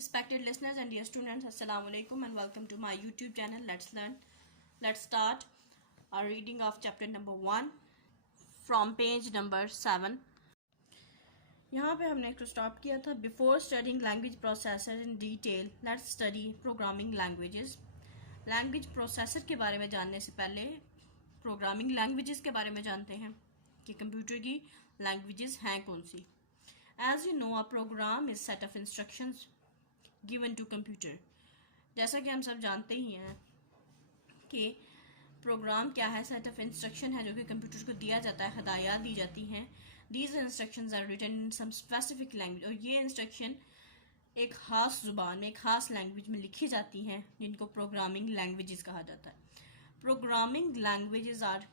Respected listeners and dear students, Assalamu alaikum and welcome to my YouTube channel. Let's start our reading of chapter number 1 from page number 7. यहाँ पे हमने एक stop किया था. Before studying language processor in detail, let's study programming languages. Language processor के बारे में जानने से पहले programming languages के बारे में जानते हैं कि कंप्यूटर की languages हैं कौन सी. As you know, a program is set of instructions given to computer. जैसा कि हम सब जानते ही हैं कि प्रोग्राम क्या है, सेट ऑफ इंस्ट्रक्शन है जो कि कंप्यूटर को दिया जाता है, हदायत दी जाती हैं. These instructions are written in some specific language. और ये इंस्ट्रक्शन एक ख़ास ज़ुबान में, एक ख़ास लैंग्वेज में लिखी जाती हैं जिनको प्रोग्रामिंग लैंग्वेजेस कहा जाता है. Programming languages are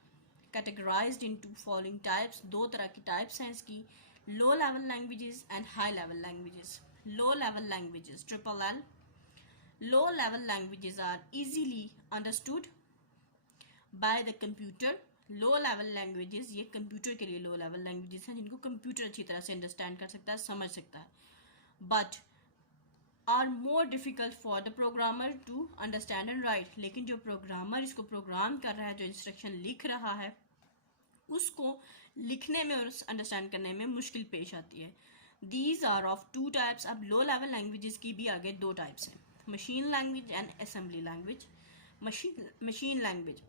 categorized into following types. दो तरह की टाइप्स हैं इसकी: low level languages and high level languages. Low level languages, triple L. Low level languages are easily understood by the computer. Low level languages ये computer के लिए लो level languages हैं जिनको कंप्यूटर अच्छी तरह से अंडरस्टैंड कर सकता है, समझ सकता है. But are more difficult for the programmer to understand and write. लेकिन जो प्रोग्रामर इसको प्रोग्राम कर रहा है, जो इंस्ट्रक्शन लिख रहा है, उसको लिखने में और अंडरस्टैंड करने में मुश्किल पेश आती है. These are of two types. अब लो लेवल लैंग्वेजेस की भी आगे दो टाइप्स हैं: machine language and assembly language. Machine language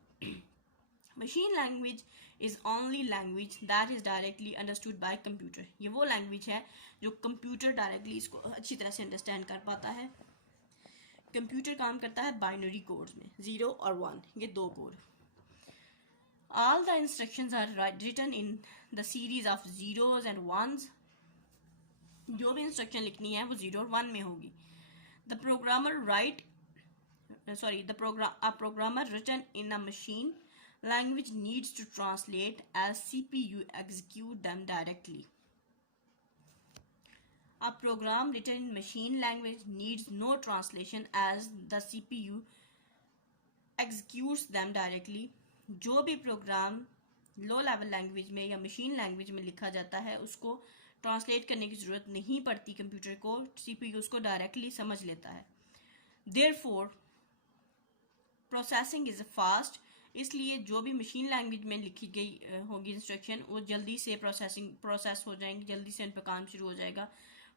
machine language is only language that is directly understood by computer. ये वो लैंग्वेज है जो कंप्यूटर डायरेक्टली इसको अच्छी तरह से अंडरस्टैंड कर पाता है. कंप्यूटर काम करता है बाइनरी कोड्स में, 0 और 1, ये दो code. All the instructions are written in the series of zeros and ones. जो भी इंस्ट्रक्शन लिखनी है वो 0 और 1 में होगी. The programmer written in a machine language needs to translate as CPU execute them directly. A program written in machine language needs no translation as the CPU executes them directly. जो भी programme लो level language में या machine language में लिखा जाता है उसको translate करने की ज़रूरत नहीं पड़ती कंप्यूटर को, CPU उसको डायरेक्टली समझ लेता है. Therefore processing is fast. इसलिए जो भी मशीन लैंग्वेज में लिखी गई होगी इंस्ट्रक्शन वो जल्दी से प्रोसेस हो जाएंगी, जल्दी से उन पर काम शुरू हो जाएगा.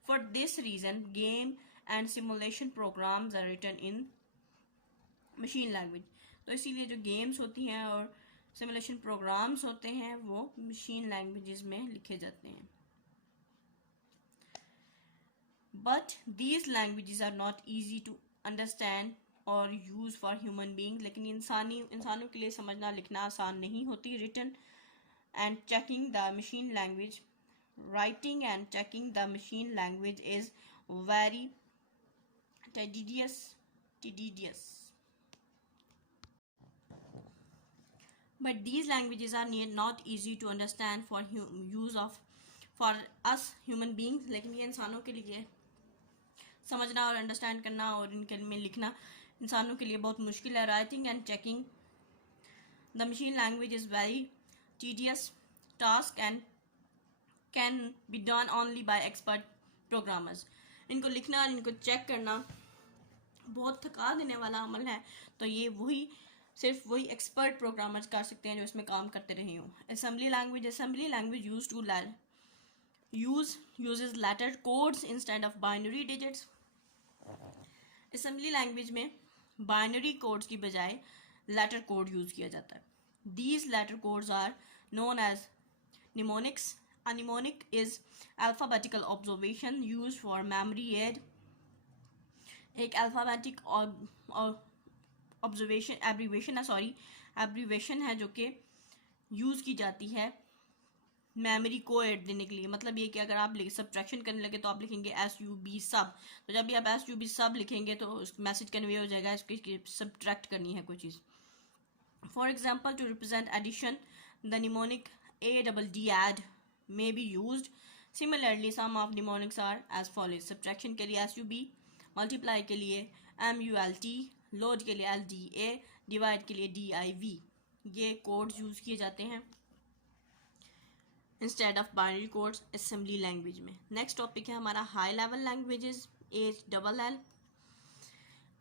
For this reason game and simulation programs are written in machine language. तो इसीलिए जो गेम्स होती हैं और सिमुलेशन प्रोग्राम्स होते हैं वो मशीन लैंग्वेजेस में लिखे जाते हैं. But these languages are not easy to understand or use for human beings. लेकिन इंसानों के लिए समझना लिखना आसान नहीं होती. Written and checking the machine language, writing and checking the machine language is very tedious. But these languages are not easy to understand for us human beings. लेकिन ये इंसानों के लिए समझना और अंडरस्टैंड करना और इनके में लिखना इंसानों के लिए बहुत मुश्किल है. Writing and checking the machine language is very tedious task and can be done only by expert programmers. इनको लिखना और इनको चेक करना बहुत थका देने वाला अमल है. तो ये सिर्फ वही एक्सपर्ट प्रोग्रामर्स कर सकते हैं जो इसमें काम करते रहे हों. Assembly language uses letter codes instead of binary digits. Assembly language में बाइनरी कोड्स की बजाय लेटर कोड यूज़ किया जाता है. These letter codes are known as mnemonics. A mnemonic is alphabetical observation used for memory aid. एक alphabetic abbreviation है जो कि यूज़ की जाती है मेमोरी को एड देने के लिए. मतलब ये कि अगर आप सब्ट्रैक्शन करने लगे तो आप लिखेंगे SUB सब. तो जब भी आप SUB सब लिखेंगे तो मैसेज कन्वे हो जाएगा इसकी सब्ट्रैक्ट करनी है कोई चीज़. For example, to represent addition the mnemonic ADD add may be used. Similarly, some of mnemonics are as follows. Subtraction के लिए SUB, मल्टीप्लाई के लिए MULT, लोड के लिए LDA, डिवाइड के लिए DIV. ये कोड्स यूज़ किए जाते हैं instead of binary codes assembly language में. नेक्स्ट टॉपिक है हमारा high level languages. HLL.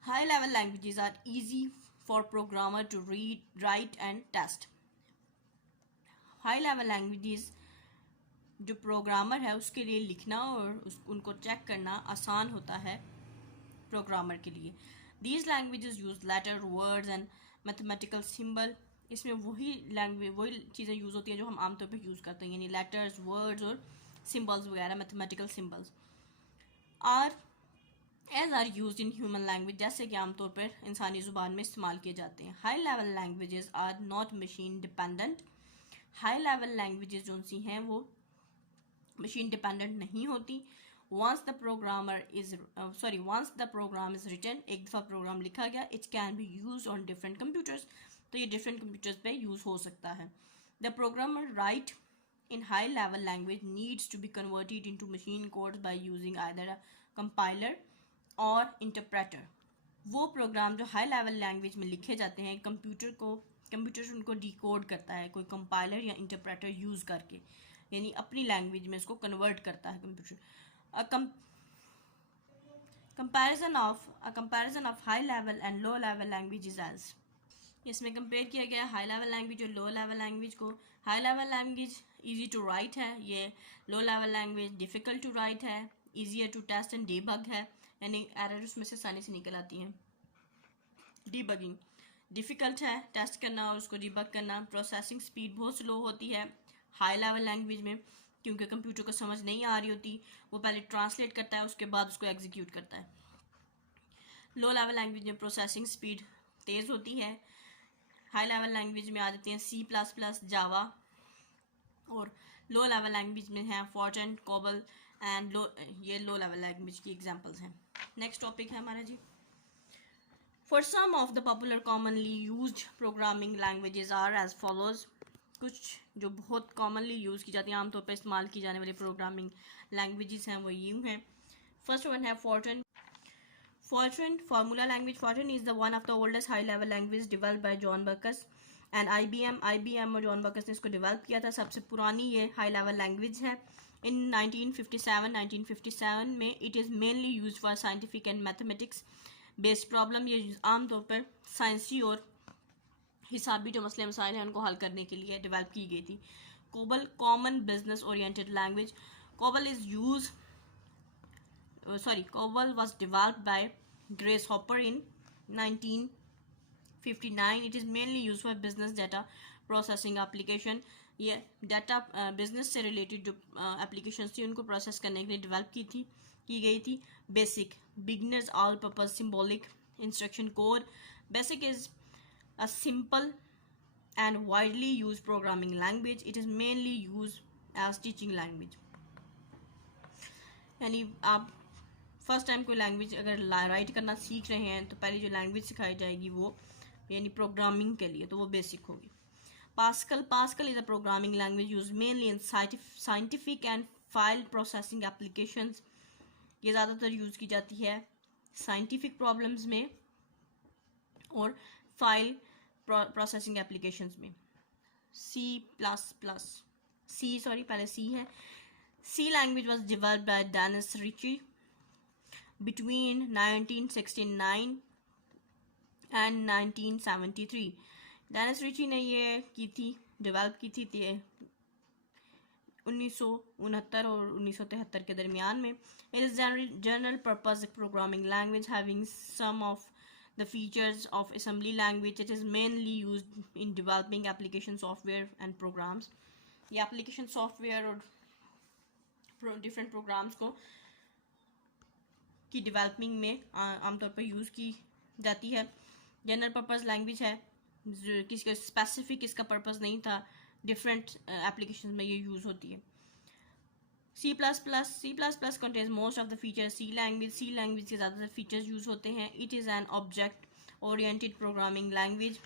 High level languages are easy for programmer to read, write and test. High level languages जो प्रोग्रामर है उसके लिए लिखना और उनको चेक करना आसान होता है प्रोग्रामर के लिए. These languages use letter, words and mathematical symbol. इसमें वही चीज़ें यूज़ होती हैं जो हम आमतौर पर यूज़ करते हैं, यानी लेटर्स, वर्ड्स और सिंबल्स वगैरह, mathematical symbols. Are use in human language, जैसे कि आमतौर पर इंसानी ज़ुबान में इस्तेमाल किए जाते हैं. High level languages are not machine dependent. High level languages जो सी हैं वो मशीन डिपेंडेंट नहीं होती. once the program is written, एक दफ़ा प्रोग्राम लिखा गया, it can be used on different computers, तो ये different computers पे यूज़ हो सकता है. The programmer write in high level language needs to be converted into machine codes by using either a compiler or interpreter. वो programme जो high level language में लिखे जाते हैं कंप्यूटर उनको डिकोड करता है कोई कंपाइलर या इंटरप्रेटर यूज़ करके, यानी अपनी लैंग्वेज में इसको कन्वर्ट करता है computer. Comparison of high level and low level languages as. इसमें कंपेयर किया गया हाई लेवल लैंग्वेज और लो लेवल लैंग्वेज को. High level language easy to write है, ये low level language difficult to write है, easier to test and debug है, यानी एरर उसमें से आसानी से निकल आती हैं. डीबगिंग डिफ़िकल्ट है टेस्ट करना और उसको डीबग करना. प्रोसेसिंग स्पीड बहुत स्लो होती है हाई लेवल लैंग्वेज में, क्योंकि कंप्यूटर को समझ नहीं आ रही होती, वो पहले ट्रांसलेट करता है उसके बाद उसको एग्जीक्यूट करता है. लो लेवल लैंग्वेज में प्रोसेसिंग स्पीड तेज़ होती है. हाई लेवल लैंग्वेज में आ जाती हैं C++, जावा, और लो लेवल लैंग्वेज में हैं फॉर्ट्रन, कोबल एंड ये लो लेवल लैंग्वेज की एग्जांपल्स हैं. नेक्स्ट टॉपिक है हमारा जी. For some of the popular commonly used programming languages are as follows. कुछ जो बहुत कॉमनली यूज़ की जाती हैं, आमतौर पर इस्तेमाल की जाने वाली प्रोग्रामिंग लैंग्वेजेस हैं वो यूँ हैं. फर्स्ट वन है फॉर्ट्रन. Formula language. Fortran is the one of the oldest high level language developed by John Backus and IBM और John Backus ने इसको डेवलप किया था. सबसे पुरानी ये हाई लेवल लैंग्वेज है. इन 1957 में it is mainly use for scientific and mathematics based problem. ये आमतौर पर साइंसी और हिसाबी जो मसले मसाइल हैं उनको हल करने के लिए डेवलप की गई थी. COBOL common business oriented language. Cobol was developed by Grace Hopper in 1959. It is mainly used for business data processing application. ये डाटा बिजनेस से रिलेटेड जो एप्लीकेशंस थी उनको प्रोसेस करने के लिए डेवलप की गई थी. Basic beginners all purpose symbolic instruction code. Basic is a simple and widely used programming language. It is mainly used as teaching language. यानी आप फर्स्ट टाइम कोई लैंग्वेज अगर राइट करना सीख रहे हैं तो पहले जो लैंग्वेज सिखाई जाएगी वो यानी प्रोग्रामिंग के लिए तो वो बेसिक होगी. Pascal is a programming language use mainly in scientific and file processing applications. ये ज़्यादातर यूज़ की जाती है साइंटिफिक प्रॉब्लम्स में और फाइल प्रोसेसिंग एप्लीकेशंस में. पहले सी है. C language was developed by Dennis Ritchie between 1969 and 1973. Dennis Ritchie ने ये डेवलप की थी 1969 और 1973 के दरमियान में. It is general purpose programming language having some of the features of assembly language. It is mainly used in developing application software and programs. ये application software और डिफरेंट प्रोग्राम्स की डेवलपिंग में आमतौर पर यूज़ की जाती है. जनरल पर्पस लैंग्वेज है, किसी स्पेसिफिक इसका पर्पस नहीं था, डिफरेंट एप्लीकेशन में ये यूज़ होती है. C++ contains most of the features C language के ज़्यादातर फीचर्स यूज़ होते हैं. It is an object oriented programming language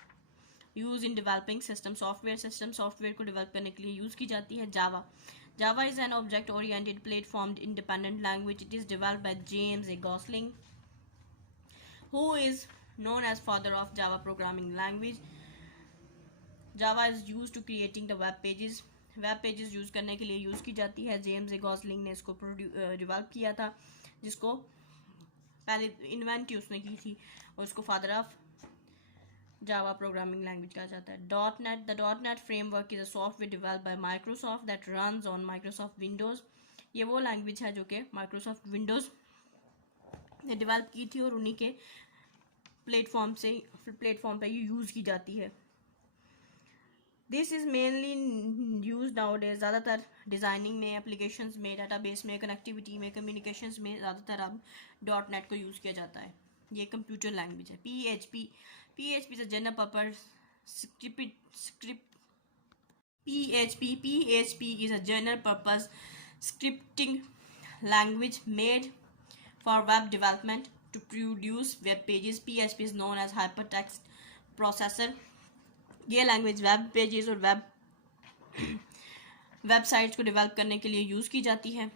use in developing system software को डेवलप करने के लिए यूज़ की जाती है. Java is an object-oriented platform independent language. It is developed by James A. Gosling, who is known as father of Java programming language. Java is used to creating the web pages. Web pages use करने के लिए use की जाती है. James ए Gosling ने इसको develop किया था, जिसको पहले इन्वेंट ही उसने की थी और उसको father of Java programming language कहा जाता है. .NET. The .NET framework is a software developed by Microsoft that runs on Microsoft Windows. ये वो लैंग्वेज है जो कि Microsoft Windows ने डेवलप की थी और उन्हीं के प्लेटफॉर्म पे ये यूज़ की जाती है. This is mainly use nowadays. ज़्यादातर डिज़ाइनिंग में, एप्लीकेशंस में, डाटाबेस में, कनेक्टिविटी में, कम्युनिकेशंस में ज़्यादातर अब .NET को यूज़ किया जाता है. ये कंप्यूटर लैंग्वेज है. PHP is a general purpose PHP is a general purpose scripting language made for web development to produce web pages. PHP is known as hypertext processor. ये लैंग्वेज वेब पेजेस और websites को develop करने के लिए use की जाती है.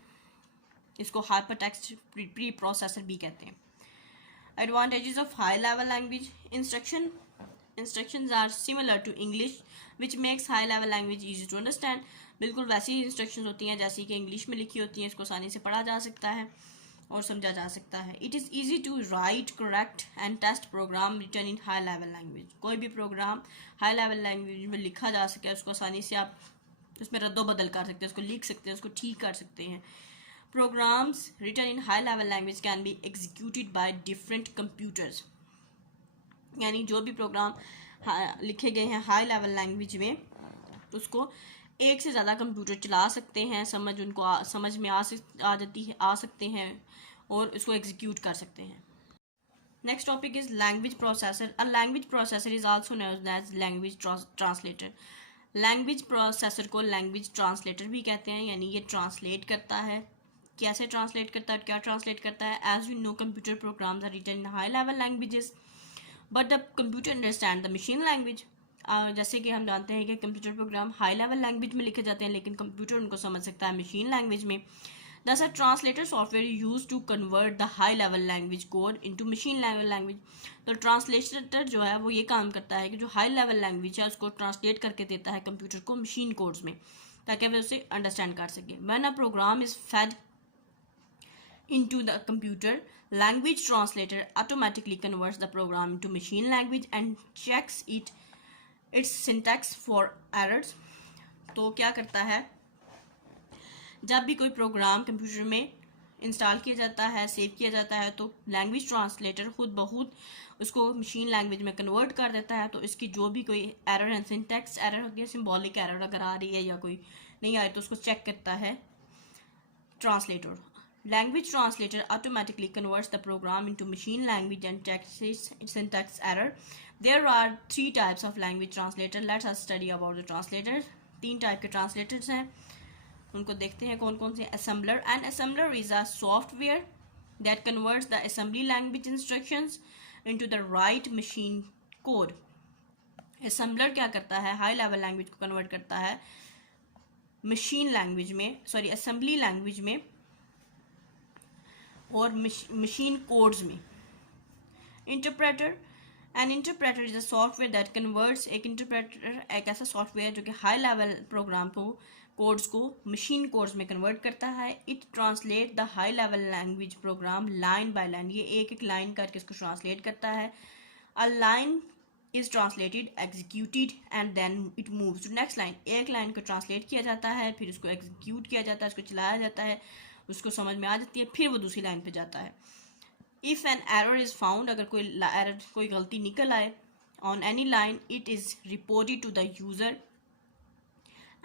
इसको हाइपरटेक्स्ट प्री प्रोसेसर भी कहते हैं. Advantages of high level language. Instructions are similar to English, which makes high level language easy to understand. बिल्कुल वैसी ही इंस्ट्रक्शंस होती हैं जैसी कि इंग्लिश में लिखी होती हैं. इसको आसानी से पढ़ा जा सकता है और समझा जा सकता है. It is easy to write, correct and test program written in high level language. कोई भी प्रोग्राम हाई लेवल लैंग्वेज में लिखा जा सके, उसको आसानी से आप उसमें रद्दो बदल कर सकते हैं, उसको लिख सकते हैं, उसको ठीक कर सकते हैं. Programs written in high level language can be executed by different computers. यानी जो भी प्रोग्राम लिखे गए हैं हाई लेवल लैंग्वेज में उसको एक से ज़्यादा कंप्यूटर चला सकते हैं, समझ में आ सकते हैं और उसको एग्जीक्यूट कर सकते हैं. Next topic is language processor. A language processor is also known as language translator. Language processor को लैंग्वेज ट्रांसलेटर भी कहते हैं. यानी ये ट्रांसलेट करता है. कैसे ट्रांसलेट करता है, क्या ट्रांसलेट करता है? As you know, computer programs are written in high level languages but the computer understand the machine language. जैसे कि हम जानते हैं कि computer program high level language में लिखे जाते हैं लेकिन कंप्यूटर उनको समझ सकता है मशीन लैंग्वेज में. Thus, a translator software is used to convert the high level language code into machine level language. तो ट्रांसलेटर जो है वो ये काम करता है कि जो हाई लेवल लैंग्वेज है उसको ट्रांसलेट करके देता है कंप्यूटर को मशीन कोड्स में ताकि वे उसे अंडरस्टैंड कर सके. When a program is fed into the computer, language translator automatically converts the program into machine language and checks its syntax for errors. तो क्या करता है, जब भी कोई प्रोग्राम कंप्यूटर में इंस्टॉल किया जाता है, सेव किया जाता है, तो लैंग्वेज ट्रांसलेटर खुद बहुत उसको मशीन लैंग्वेज में कन्वर्ट कर देता है. तो इसकी जो भी कोई एरर है, सिंटैक्स एरर हो गया, सिंबॉलिक एरर अगर आ रही है या कोई नहीं आ रही तो उसको चेक करता है translator. Language translator automatically converts the program into machine language and checks its syntax error. There are 3 types of language translator. Let's us study about the translator. 3 type के ट्रांसलेटर्स हैं, उनको देखते हैं कौन कौन से. Assembler. And assembler is a software that converts the assembly language instructions into the right machine code. Assembler क्या करता है, हाई लेवल लैंग्वेज को कन्वर्ट करता है मशीन लैंग्वेज में, सॉरी असेंबली लैंग्वेज में और मशीन कोड्स में. Interpreter. An interpreter is a software that converts. एक इंटरप्रेटर एक ऐसा सॉफ्टवेयर जो कि हाई लेवल प्रोग्राम को कोड्स को मशीन कोड्स में कन्वर्ट करता है. It translate the high level language program line by line. ये एक एक लाइन करके इसको ट्रांसलेट करता है. A line is translated, executed and then it moves to next line. एक लाइन को ट्रांसलेट किया जाता है, फिर उसको एग्जीक्यूट किया जाता है, उसको चलाया जाता है, उसको समझ में आ जाती है, फिर वो दूसरी लाइन पे जाता है. If an error is found, अगर कोई गलती निकल आए on any line, it is reported to the user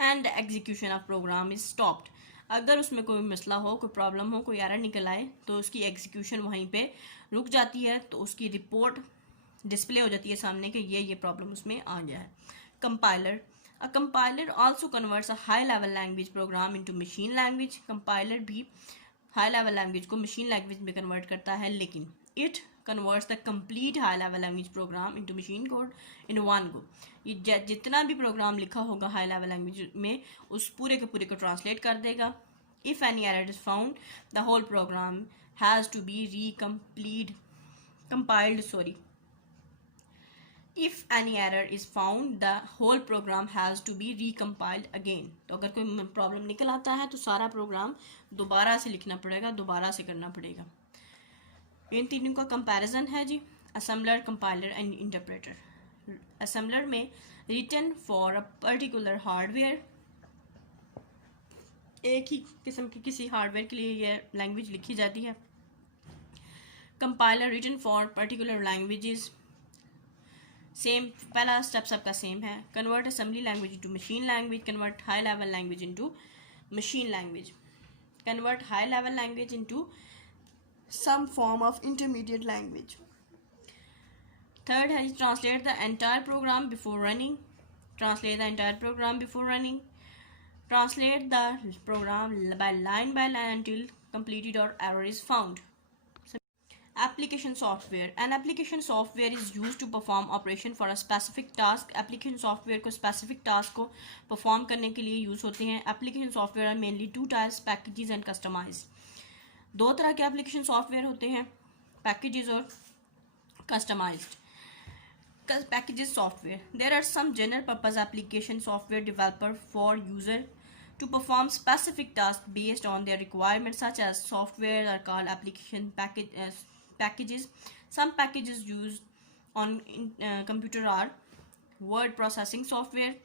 and the execution of program is stopped. अगर उसमें कोई मसला हो, कोई प्रॉब्लम हो, कोई एरर निकल आए तो उसकी एग्जीक्यूशन वहीं पे रुक जाती है. तो उसकी रिपोर्ट डिस्प्ले हो जाती है सामने कि ये प्रॉब्लम उसमें आ गया है. Compiler. A compiler also converts a high level language programme into machine language. Compiler भी हाई लेवल लैंग्वेज को मशीन लैंग्वेज में कन्वर्ट करता है, लेकिन it converts the complete high level language programme into machine code in one go. ये जितना भी programme लिखा होगा हाई लेवल लैंग्वेज में उस पूरे के पूरे को ट्रांसलेट कर देगा. If any error is found the whole program has to be compiled. If any error is found, the whole program has to be recompiled again. तो अगर कोई प्रॉब्लम निकल आता है तो सारा प्रोग्राम दोबारा से लिखना पड़ेगा, दोबारा से करना पड़ेगा. इन तीनों का कंपैरिजन है जी assembler, compiler and interpreter. Assembler में written for a particular hardware, एक ही किस्म की किसी हार्डवेयर के लिए ये लैंग्वेज लिखी जाती है। Compiler written for particular languages, same पहला स्टेप सबका सेम है। Convert assembly language into machine language, convert high level language into machine language, convert high level language into some form of intermediate language. Third है translate the entire program before running, translate the entire program before running, translate the program by line until completed or error is found. Application software, an application software is used to perform operation for a specific task. application software को specific task को perform करने के लिए use होते हैं। application software are mainly two types, packages and customized. दो तरह के एप्लीकेशन सॉफ्टवेयर होते हैं, पैकेजेस और customized. Packages software, there are some general purpose application software developer for user to perform specific task based on their requirement such as software are called application packages. Some packages used on computer are word processing software,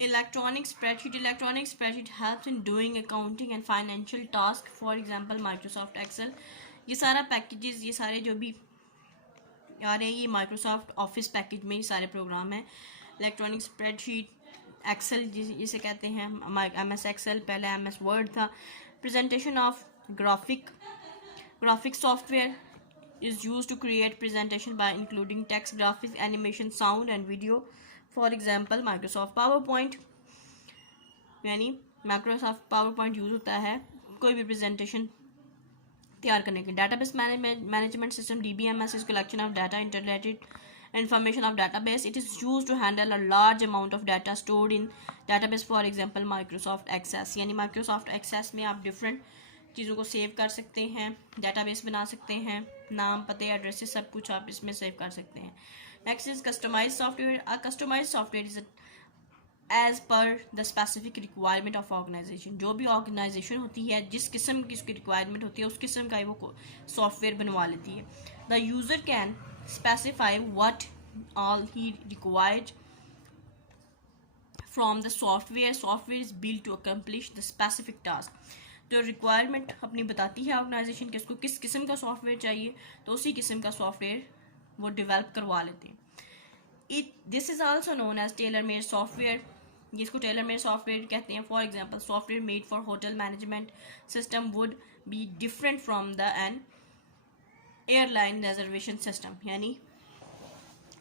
electronic spreadsheet. Electronic spreadsheet helps in doing accounting and financial task, for example Microsoft Excel. ये सारा packages, ये सारे जो भी आ रहे हैं ये Microsoft office package में ये सारे प्रोग्राम हैं। इलेक्ट्रॉनिक स्प्रेडशीट, एक्सेल जिसे कहते हैं, MS एक्सेल, पहले MS वर्ड था। Presentation of graphic software is used to create presentation by including text, graphics, animation, sound and video. For example Microsoft PowerPoint, यानी Microsoft PowerPoint यूज होता है कोई भी प्रेजेंटेशन तैयार करने के। Database management system DBMS is collection of data, interrelated information of database. It is used to handle a large amount of data stored in database. For example Microsoft Access, यानी Microsoft Access में आप different चीज़ों को save कर सकते हैं, database बना सकते हैं, नाम, पते, एड्रेसेस सब कुछ आप इसमें सेव कर सकते हैं। Next is customize software. A customize software is as per the specific requirement of organization. जो भी ऑर्गेनाइजेशन होती है, जिस किस्म की उसकी रिक्वायरमेंट होती है, उस किस्म का ही वो सॉफ्टवेयर बनवा लेती है। The user can specify what all he required from the software. Software is build to accomplish the specific task. जो रिक्वायरमेंट अपनी बताती है ऑर्गेनाइजेशन के, उसको किस किस्म का सॉफ्टवेयर चाहिए, तो उसी किस्म का सॉफ्टवेयर वो डेवलप करवा लेते हैं। This is also known as tailor made software, जिसको टेलर मेड सॉफ्टवेयर कहते हैं। For example software made for hotel management system would be different from the an airline reservation system. यानी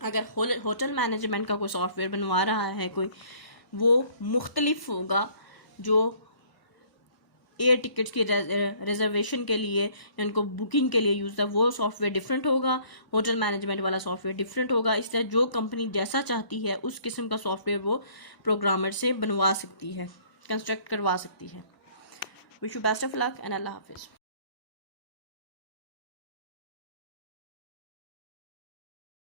अगर होटल मैनेजमेंट का कोई सॉफ्टवेयर बनवा रहा है कोई, वो मुख्तलिफ होगा जो एयर टिकट्स की रिजर्वेशन के लिए या उनको बुकिंग के लिए यूज़ था, वो सॉफ्टवेयर डिफरेंट होगा, होटल मैनेजमेंट वाला सॉफ्टवेयर डिफरेंट होगा। इस तरह जो कंपनी जैसा चाहती है उस किस्म का सॉफ्टवेयर वो प्रोग्रामर से बनवा सकती है, कंस्ट्रक्ट करवा सकती है। Wish you best of luck and अल्लाह हाफिज़।